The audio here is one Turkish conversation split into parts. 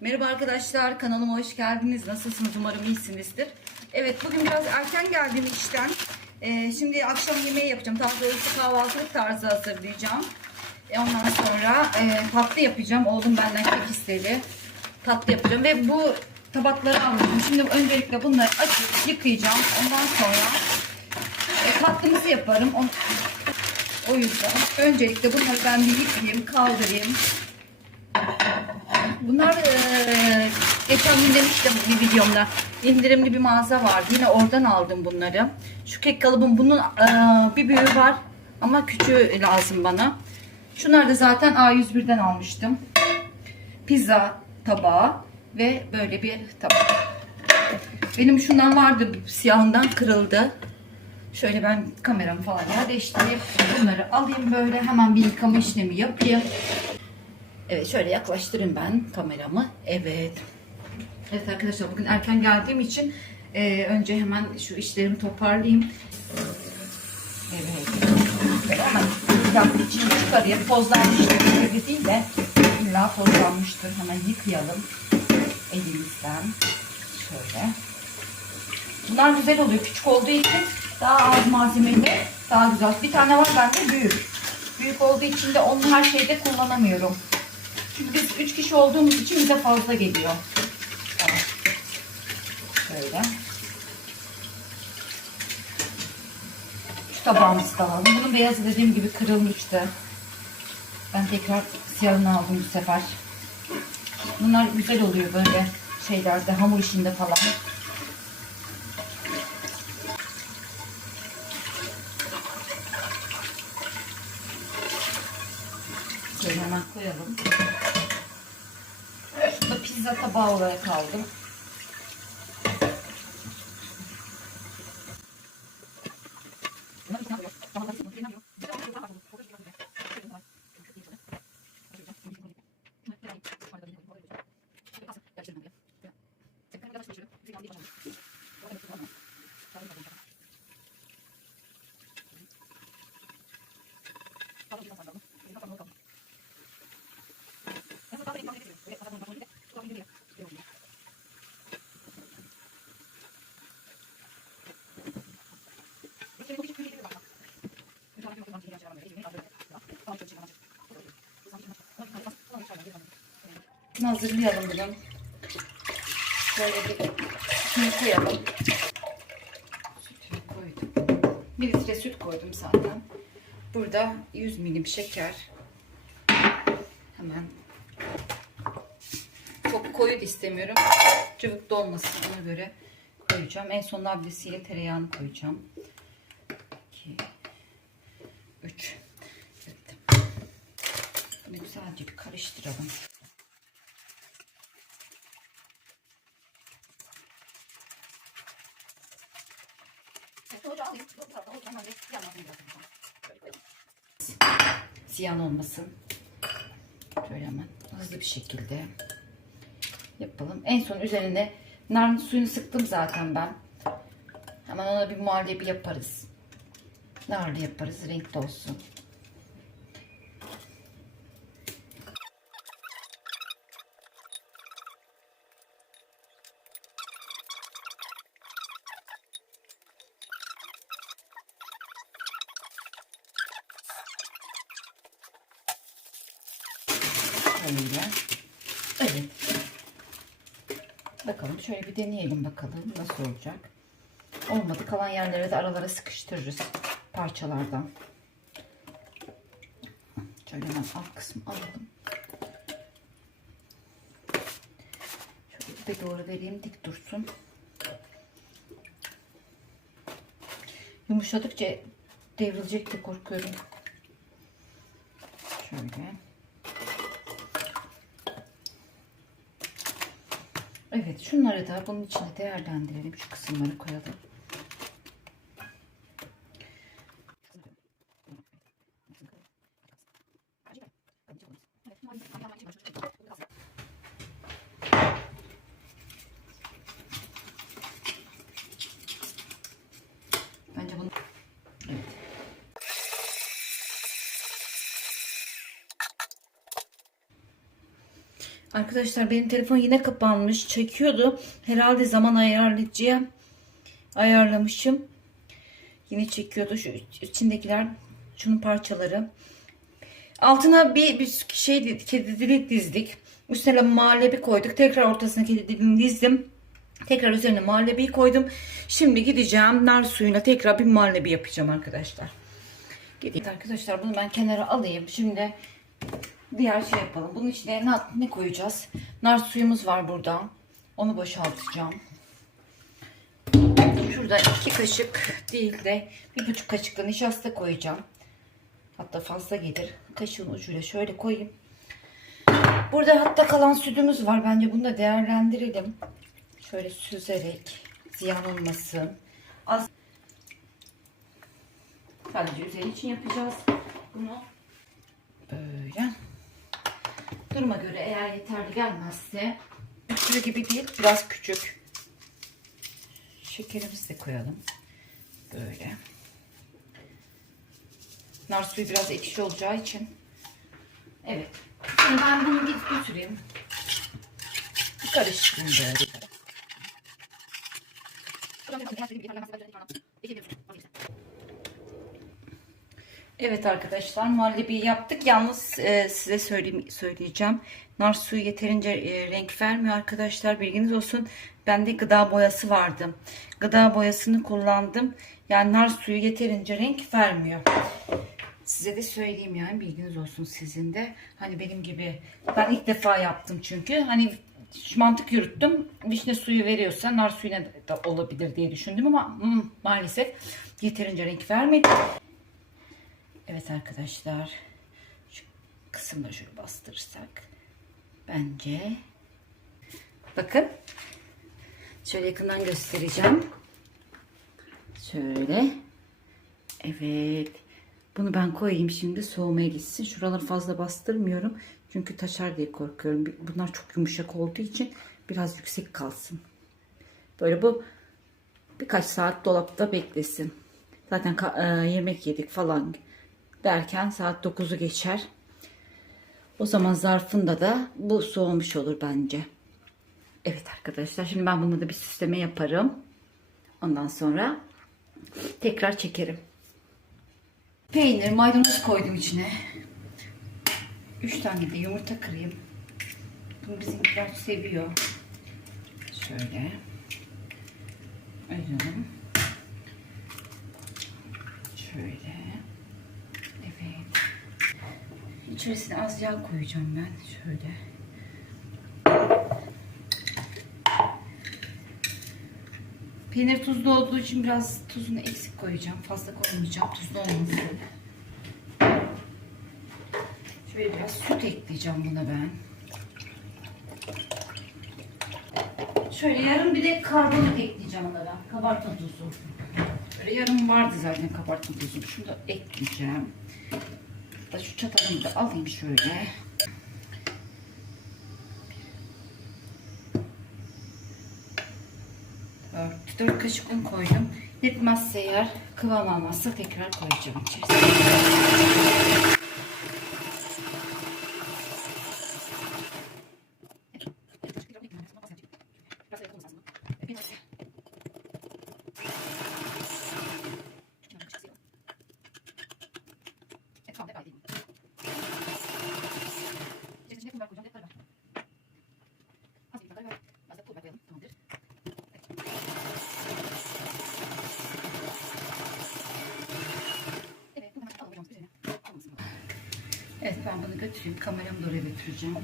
Merhaba arkadaşlar, kanalıma hoş geldiniz. Nasılsınız? Umarım iyisinizdir. Evet, bugün biraz erken geldim işten. Ee, şimdi akşam yemeği yapacağım. Daha doğrusu kahvaltılık tarzı hazırlayacağım. E, ondan sonra e, tatlı yapacağım. Oğlum benden kek istedi. Tatlı yapacağım ve bu tabakları aldım. Şimdi öncelikle bunları açıp yıkayacağım. Ondan sonra e, tatlımızı yaparım. O, o yüzden öncelikle bunları ben bir yıkayayım, kaldırayım. Bunlar eee, geçen gün demiştim bir videomda indirimli bir mağaza vardı. Yine oradan aldım bunları. Şu kek kalıbım bunun eee, bir büyüğü var ama küçüğü lazım bana. Şunları da zaten A101'den almıştım. Pizza tabağı ve böyle bir tabak. Benim şundan vardı siyahından kırıldı. Şöyle ben kameramı falan yerleştireyim. Bunları alayım böyle hemen bir yıkama işlemi yapayım. Evet şöyle yaklaştırayım ben kameramı. Evet. Evet arkadaşlar bugün erken geldiğim için e, önce hemen şu işlerimi toparlayayım. Evet. Hemen yıkandığı için çıkarayım. Tozlanmıştır gibi değil de illa tozlanmıştır. Hemen yıkayalım elimizden. Şöyle. Bunlar güzel oluyor. Küçük olduğu için daha az malzemeli daha güzel. Bir tane var bende büyük. Büyük olduğu için de onu her şeyde kullanamıyorum. Çünkü biz üç kişi olduğumuz için bize fazla geliyor. Tamam. Şöyle. Şu tabağımızı da alalım. Bunun beyazı dediğim gibi kırılmıştı. Ben tekrar siyahını aldım bu sefer. Bunlar güzel oluyor böyle şeylerde, hamur işinde falan. Şöyle hemen koyalım. Şurada tabağı olarak aldım. Hazırlayalım bunu. Böyle bir sütünü koyalım. Sütünü koydum. Bir litre süt koydum zaten. Burada 100 milim şeker. Hemen. Çok koyu da istemiyorum. Cıvık da olmasın ona göre koyacağım. En son ablesiyle tereyağını koyacağım. 2 3 Evet. Bunu güzelce bir karıştıralım. Ziyan olmasın. Şöyle hemen hızlı bir şekilde yapalım. En son üzerine nar suyunu sıktım zaten ben. Hemen ona bir muhallebi yaparız. Narlı yaparız. Renkli olsun. Şöyle. Evet. Bakalım şöyle bir deneyelim bakalım nasıl olacak. Olmadı kalan yerlere de aralara sıkıştırırız parçalardan. Şöyle hemen alt kısmı alalım. Şöyle bir doğru vereyim dik dursun. Yumuşadıkça devrilecek de korkuyorum. Şöyle. Evet şunları da bunun içine değerlendirelim. Şu kısımları koyalım. Bence bunu evet. Arkadaşlar benim telefon yine kapanmış. Çekiyordu. Herhalde zaman ayarlayıcıya ayarlamışım. Yine çekiyordu. Şu içindekiler şunun parçaları. Altına bir, bir şey kedi dili dizdik. Üstüne muhallebi koyduk. Tekrar ortasına kedi dilini dizdim. Tekrar üzerine muhallebi koydum. Şimdi gideceğim nar suyuna tekrar bir muhallebi yapacağım arkadaşlar. Gideyim. Arkadaşlar bunu ben kenara alayım. Şimdi diğer şey yapalım. Bunun içine ne, ne koyacağız? Nar suyumuz var burada. Onu boşaltacağım. Şurada iki kaşık değil de bir buçuk kaşık da nişasta koyacağım. Hatta fazla gelir. Kaşığın ucuyla şöyle koyayım. Burada hatta kalan sütümüz var. Bence bunu da değerlendirelim. Şöyle süzerek ziyan olmasın. Az sadece üzeri için yapacağız. Bunu böyle duruma göre eğer yeterli gelmezse küçüğü gibi değil biraz küçük şekerimizi de koyalım. Böyle. Nar suyu biraz ekşi olacağı için. Evet. Şimdi ben bunu gidip götüreyim. Bir karıştırayım böyle. Evet arkadaşlar muhallebi yaptık. Yalnız e, size söyleyeyim, söyleyeceğim. Nar suyu yeterince e, renk vermiyor arkadaşlar. Bilginiz olsun. Bende gıda boyası vardı. Gıda boyasını kullandım. Yani nar suyu yeterince renk vermiyor. Size de söyleyeyim yani bilginiz olsun sizin de. Hani benim gibi ben ilk defa yaptım çünkü. Hani mantık yürüttüm. Vişne suyu veriyorsa nar suyuna da olabilir diye düşündüm ama hmm, maalesef yeterince renk vermedi. Evet arkadaşlar. Şu kısımda şöyle bastırırsak bence bakın şöyle yakından göstereceğim. Şöyle. Evet. Bunu ben koyayım şimdi soğumaya gitsin. Şuraları fazla bastırmıyorum. Çünkü taşar diye korkuyorum. Bunlar çok yumuşak olduğu için biraz yüksek kalsın. Böyle bu birkaç saat dolapta beklesin. Zaten e, yemek yedik falan derken saat 9'u geçer. O zaman zarfında da bu soğumuş olur bence. Evet arkadaşlar şimdi ben bunu da bir süsleme yaparım. Ondan sonra tekrar çekerim. Peynir, maydanoz koydum içine. 3 tane de yumurta kırayım. Bunu bizimkiler seviyor. Şöyle. Ayıralım. Şöyle. İçerisine az yağ koyacağım ben. Şöyle. Peynir tuzlu olduğu için biraz tuzunu eksik koyacağım. Fazla koymayacağım. Tuzlu olmasın. Şöyle biraz süt ekleyeceğim buna ben. Şöyle yarım bir de karbonat ekleyeceğim ona ben. Kabartma tuzu. Böyle yarım vardı zaten kabartma tuzu. Şunu da ekleyeceğim. Da şu çatalımı da alayım şöyle. Dört, dört kaşık un koydum. Yetmezse eğer kıvam almazsa tekrar koyacağım içerisine. Ben bunu götüreyim. Kameramı da oraya götüreceğim.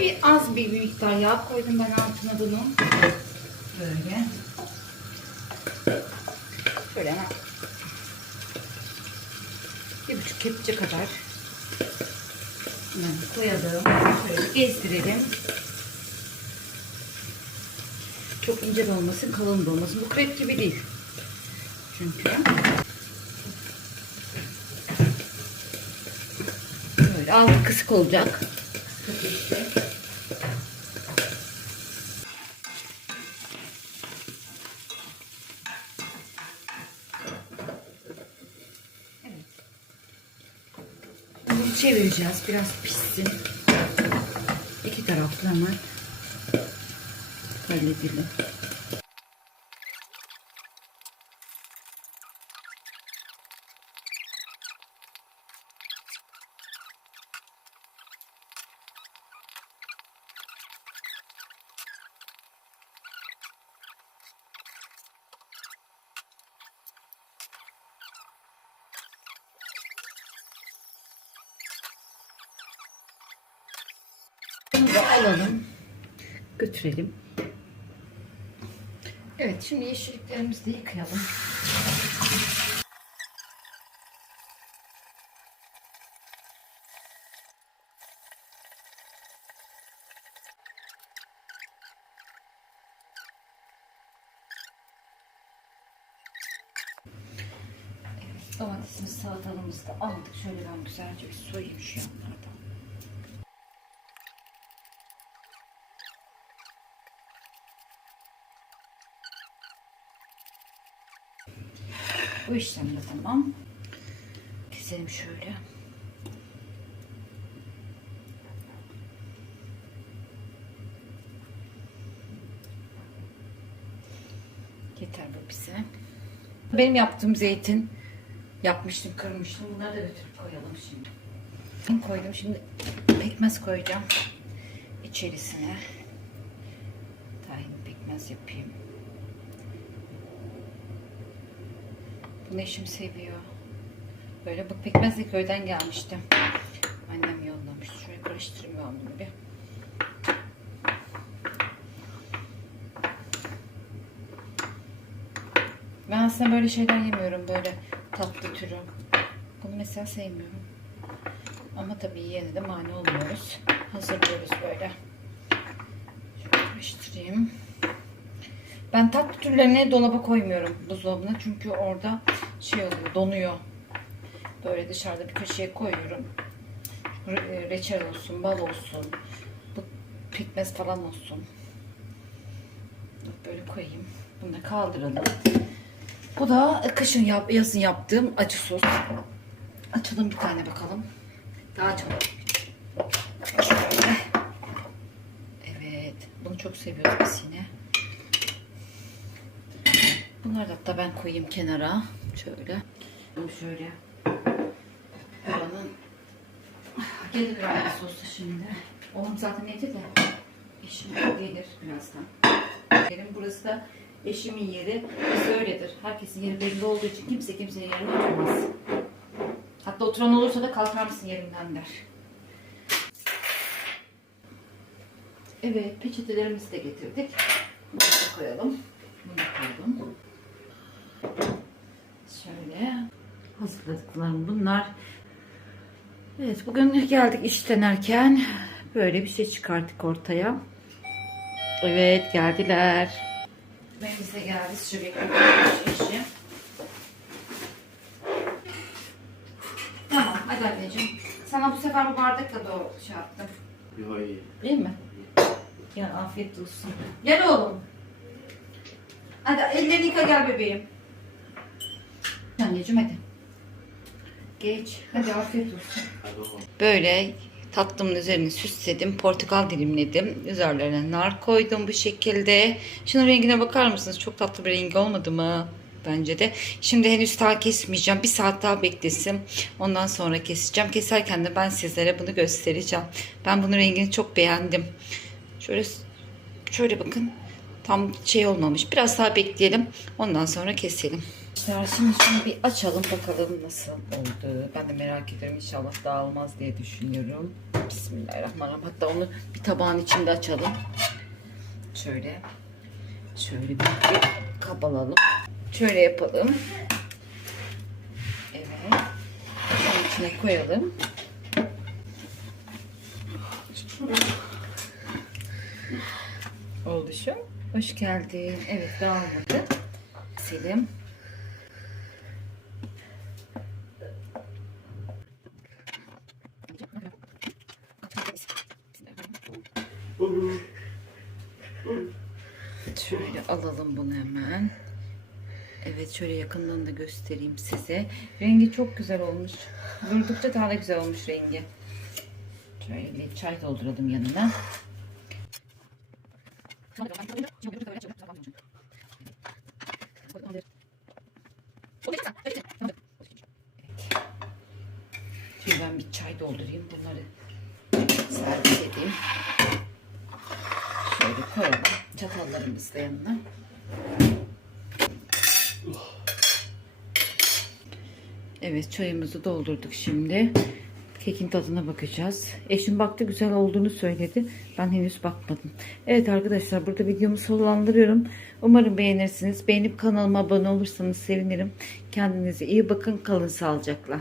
Bir az bir miktar yağ koydum ben altına bunun. Böyle. Şöyle hemen bir buçuk kepçe kadar hemen koyalım. Şöyle gezdirelim. Çok ince de olmasın, kalın da olmasın. Bu krep gibi değil. Çünkü Böyle altı kısık olacak. Evet. Çevireceğiz. Biraz pişsin. İki taraflı hemen halledelim. Alalım. Götürelim. Evet şimdi yeşilliklerimizi de yıkayalım. Domatesimiz, salatalığımızı da aldık. Şöyle ben güzelce bir soyayım şu yanlardan. Bu işlem de tamam. Keselim şöyle. Yeter bu bize. Benim yaptığım zeytin yapmıştım, kırmıştım. Bunları da götürüp koyalım şimdi. Koydum. Şimdi pekmez koyacağım içerisine. Tahin pekmez yapayım. Bunu eşim seviyor. Böyle bu pekmez de köyden gelmişti. Annem yollamış. Şöyle karıştırayım ben bunu bir. Ben aslında böyle şeyler yemiyorum. Böyle tatlı türü. Bunu mesela sevmiyorum. Ama tabii yine de mani olmuyoruz. Hazırlıyoruz böyle. Şöyle karıştırayım. Ben tatlı türlerini dolaba koymuyorum buzdolabına çünkü orada şey oluyor donuyor. Böyle dışarıda bir köşeye koyuyorum. Re- Reçel olsun, bal olsun, bu pekmez falan olsun. Böyle koyayım. Bunu da kaldıralım. Bu da kışın yap, yazın yaptığım acı sos. Açalım bir tane bakalım. Daha. Şöyle. Evet. Bunu çok seviyoruz yine. Bunları da hatta ben koyayım kenara. Şöyle. Şöyle. Buranın gelir aynı sosu şimdi. Oğlum zaten yedi de. Eşim gelir birazdan. Benim burası da eşimin yeri. Biz öyledir. Herkesin yeri belli olduğu için kimse kimsenin yerine oturmaz. Hatta oturan olursa da kalkar mısın yerinden der. Evet peçetelerimizi de getirdik. Bunu da koyalım. Bunu da koydum. Şöyle hazırladıklarım bunlar. Evet bugün geldik işten erken böyle bir şey çıkarttık ortaya. Evet geldiler. De geldi sürekli işi. Tamam hadi anneciğim. Sana bu sefer bu bardakla da o şey yaptım. Yo iyi. Değil mi? Ya afiyet olsun. Gel oğlum. Hadi ellerini yıka gel bebeğim. Anneciğim hadi. Geç. Hadi afiyet olsun. Böyle tatlımın üzerini süsledim. Portakal dilimledim. Üzerlerine nar koydum bu şekilde. Şunun rengine bakar mısınız? Çok tatlı bir rengi olmadı mı? Bence de. Şimdi henüz daha kesmeyeceğim. Bir saat daha beklesin. Ondan sonra keseceğim. Keserken de ben sizlere bunu göstereceğim. Ben bunun rengini çok beğendim. Şöyle şöyle bakın. Tam şey olmamış. Biraz daha bekleyelim. Ondan sonra keselim. Şimdi şunu bir açalım bakalım nasıl oldu. Ben de merak ediyorum inşallah dağılmaz diye düşünüyorum. Bismillahirrahmanirrahim. Hatta onu bir tabağın içinde açalım. Şöyle. Şöyle bir, bir kap alalım. Şöyle yapalım. Evet. Şunun içine koyalım. Oldu şu. Hoş geldin. Evet dağılmadı. Selim. Şöyle alalım bunu hemen. Evet şöyle yakından da göstereyim size. Rengi çok güzel olmuş. Durdukça daha da güzel olmuş rengi. Şöyle bir çay dolduralım yanına. Şimdi ben bir çay doldurayım bunları servis edeyim. Koyalım çatallarımızı da yanına. Evet çayımızı doldurduk şimdi. Kekin tadına bakacağız. Eşim baktı güzel olduğunu söyledi. Ben henüz bakmadım. Evet arkadaşlar burada videomu sonlandırıyorum. Umarım beğenirsiniz. Beğenip kanalıma abone olursanız sevinirim. Kendinize iyi bakın. Kalın sağlıcakla.